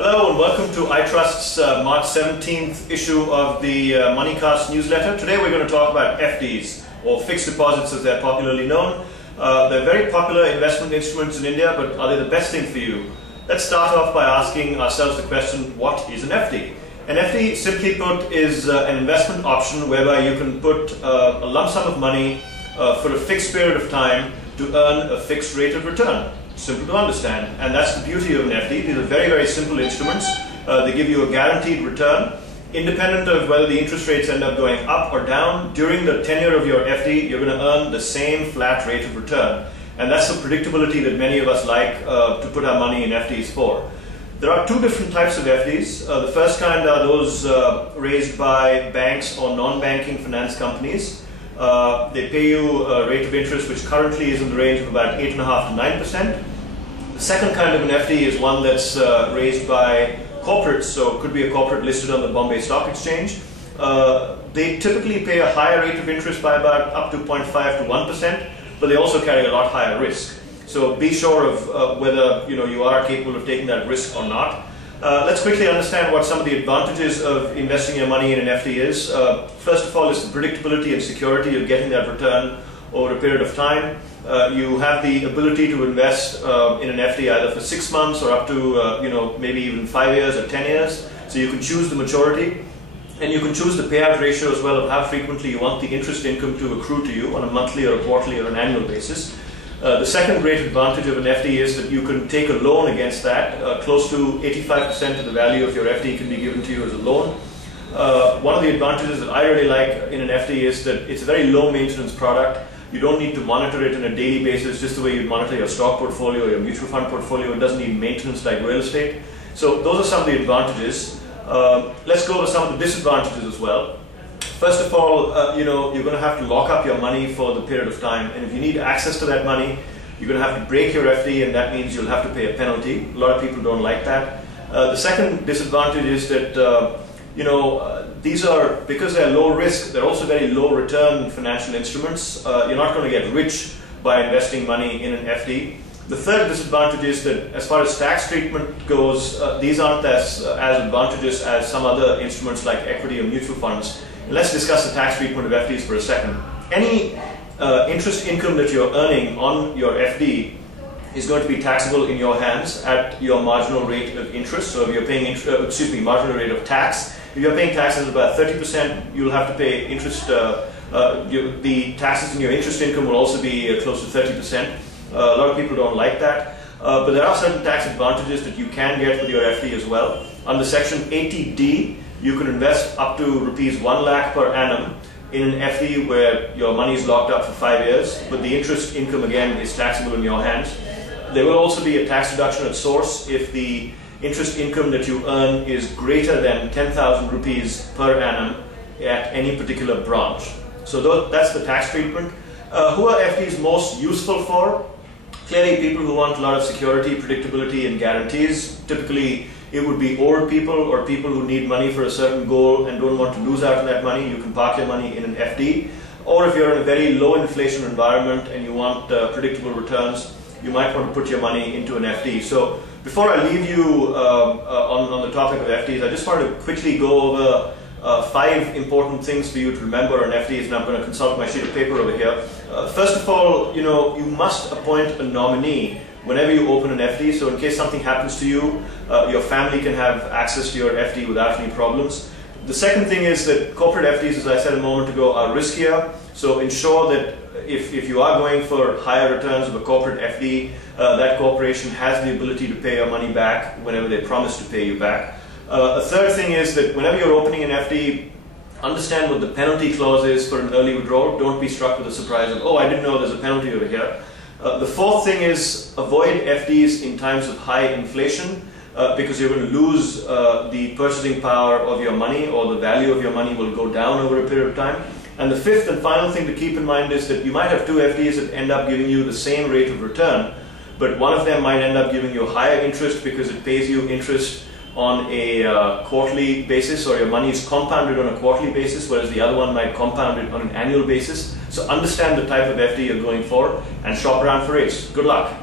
Hello and welcome to iTrust's March 17th issue of the Moneycast newsletter. Today we're going to talk about FDs, or fixed deposits as they're popularly known. They're very popular investment instruments in India, but are they the best thing for you? Let's start off by asking ourselves the question, what is an FD? An FD, simply put, is an investment option whereby you can put a lump sum of money for a fixed period of time to earn a fixed rate of return. Simple to understand, and that's the beauty of an FD. These are very, very simple instruments. They give you a guaranteed return, independent of whether the interest rates end up going up or down. During the tenure of your FD, you're going to earn the same flat rate of return, and that's the predictability that many of us like to put our money in FDs for. There are two different types of FDs. The first kind are those raised by banks or non-banking finance companies. They pay you a rate of interest which currently is in the range of about 8.5% to 9%. The second kind of an FD is one that's raised by corporates, so it could be a corporate listed on the Bombay Stock Exchange. They typically pay a higher rate of interest by about up to 0.5% to 1%, but they also carry a lot higher risk. So be sure of whether you are capable of taking that risk or not. Let's quickly understand what some of the advantages of investing your money in an FD is. First of all, is the predictability and security of getting that return over a period of time. You have the ability to invest in an FD either for 6 months or up to maybe even 5 years or 10 years. So you can choose the maturity, and you can choose the payout ratio as well of how frequently you want the interest income to accrue to you on a monthly or a quarterly or an annual basis. The second great advantage of an FD is that you can take a loan against that. Close to 85% of the value of your FD can be given to you as a loan. One of the advantages that I really like in an FD is that it's a very low maintenance product. You don't need to monitor it on a daily basis, just the way you monitor your stock portfolio, your mutual fund portfolio. It doesn't need maintenance like real estate. So those are some of the advantages. Let's go over some of the disadvantages as well. First of all, you're going to have to lock up your money for the period of time, and if you need access to that money, you're going to have to break your FD, and that means you'll have to pay a penalty. A lot of people don't like that. The second disadvantage is that these are, because they're low risk, they're also very low return financial instruments. You're not going to get rich by investing money in an FD. The third disadvantage is that as far as tax treatment goes, these aren't as advantageous as some other instruments like equity or mutual funds. Let's discuss the tax treatment of FDs for a second. Any interest income that you're earning on your FD is going to be taxable in your hands at your marginal rate of interest. So if you're paying marginal rate of tax, if you're paying taxes of about 30%, you'll have to pay interest. The taxes in your interest income will also be close to 30%. A lot of people don't like that, but there are certain tax advantages that you can get with your FD as well. Under Section 80D, you can invest up to rupees 1 lakh per annum in an FD where your money is locked up for 5 years, but the interest income again is taxable in your hands. There will also be a tax deduction at source if the interest income that you earn is greater than 10,000 rupees per annum at any particular branch. So that's the tax treatment. Who are FDs most useful for? Clearly, people who want a lot of security, predictability, and guarantees. Typically, it would be old people or people who need money for a certain goal and don't want to lose out on that money. You can park your money in an FD. Or if you're in a very low inflation environment and you want predictable returns, you might want to put your money into an FD. So before I leave you on the topic of FDs, I just want to quickly go over 5 important things for you to remember on FDs, and I'm going to consult my sheet of paper over here. First of all, you must appoint a nominee whenever you open an FD, so in case something happens to you, your family can have access to your FD without any problems. The second thing is that corporate FDs, as I said a moment ago, are riskier, so ensure that if you are going for higher returns of a corporate FD, that corporation has the ability to pay your money back whenever they promise to pay you back. A third thing is that whenever you're opening an FD, understand what the penalty clause is for an early withdrawal. Don't be struck with a surprise of, oh, I didn't know there's a penalty over here. The fourth thing is avoid FDs in times of high inflation because you're going to lose the purchasing power of your money, or the value of your money will go down over a period of time. And the fifth and final thing to keep in mind is that you might have 2 FDs that end up giving you the same rate of return, but one of them might end up giving you higher interest because it pays you interest on a quarterly basis, or your money is compounded on a quarterly basis, whereas the other one might compound it on an annual basis. So understand the type of FD you're going for and shop around for rates. Good luck.